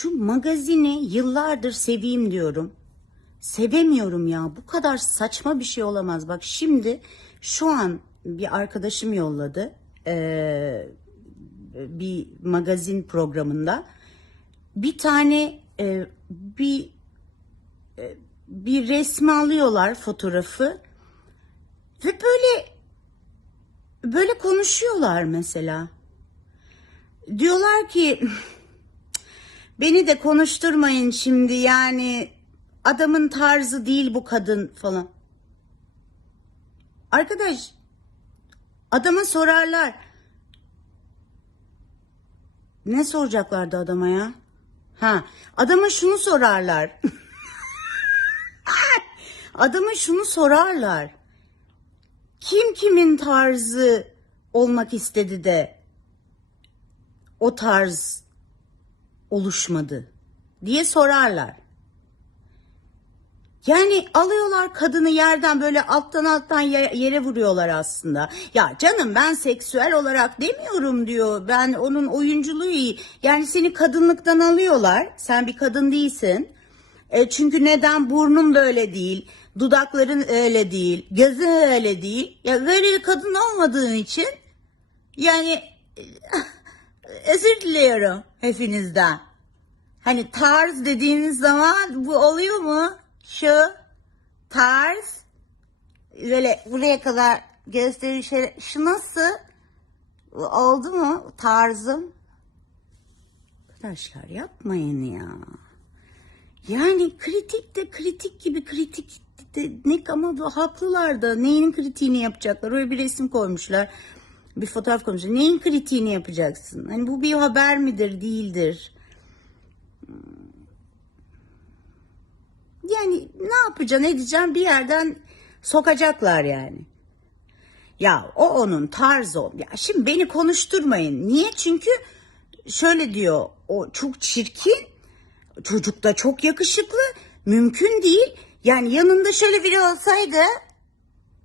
şu magazini yıllardır seveyim diyorum. Sevemiyorum ya. Bu kadar saçma bir şey olamaz. Bak şimdi şu an bir arkadaşım yolladı. Ee, bir magazin programında. Bir tane e, bir e, bir resmi alıyorlar fotoğrafı ve böyle böyle konuşuyorlar mesela. Diyorlar ki beni de konuşturmayın şimdi yani adamın tarzı değil bu kadın falan. Arkadaş adama sorarlar. Ne soracaklardı adama ya? Ha, adama şunu sorarlar. adama şunu sorarlar. Kim kimin tarzı olmak istedi de o tarz oluşmadı diye sorarlar. Yani alıyorlar kadını yerden böyle alttan alttan ye- yere vuruyorlar aslında. Ya canım ben seksüel olarak demiyorum diyor. Ben onun oyunculuğu iyi. Yani seni kadınlıktan alıyorlar. Sen bir kadın değilsin. E çünkü neden burnun böyle değil, dudakların öyle değil, gözün öyle değil. Ya böyle bir kadın olmadığın için yani özür diliyorum hepinizden. Hani tarz dediğiniz zaman bu oluyor mu? Şu tarz böyle buraya kadar gösteri şey şu nasıl oldu mu tarzım? Arkadaşlar yapmayın ya. Yani kritik de kritik gibi kritik de ne ama bu haklılar da neyin kritiğini yapacaklar? Öyle bir resim koymuşlar. Bir fotoğraf koymuşlar. Neyin kritiğini yapacaksın? Hani bu bir haber midir, değildir? Yani ne yapacaksın, edeceksin bir yerden sokacaklar yani. Ya o onun tarzı. Ya şimdi beni konuşturmayın. Niye? Çünkü şöyle diyor. O çok çirkin. Çocuk da çok yakışıklı. Mümkün değil. Yani yanında şöyle biri olsaydı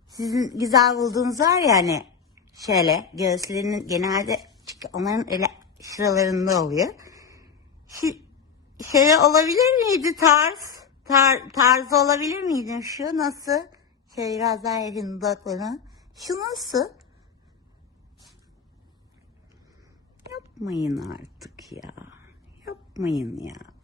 sizin güzel bulduğunuz var ya hani şöyle göğüslerinin genelde çünkü onların öyle şuralarında oluyor. Şu, şöyle olabilir miydi tarz? Tar, tarzı olabilir miydi? Şu nasıl? Şöyle biraz daha dudaklarına. Şu nasıl? Yapmayın artık ya. Yapmayın ya.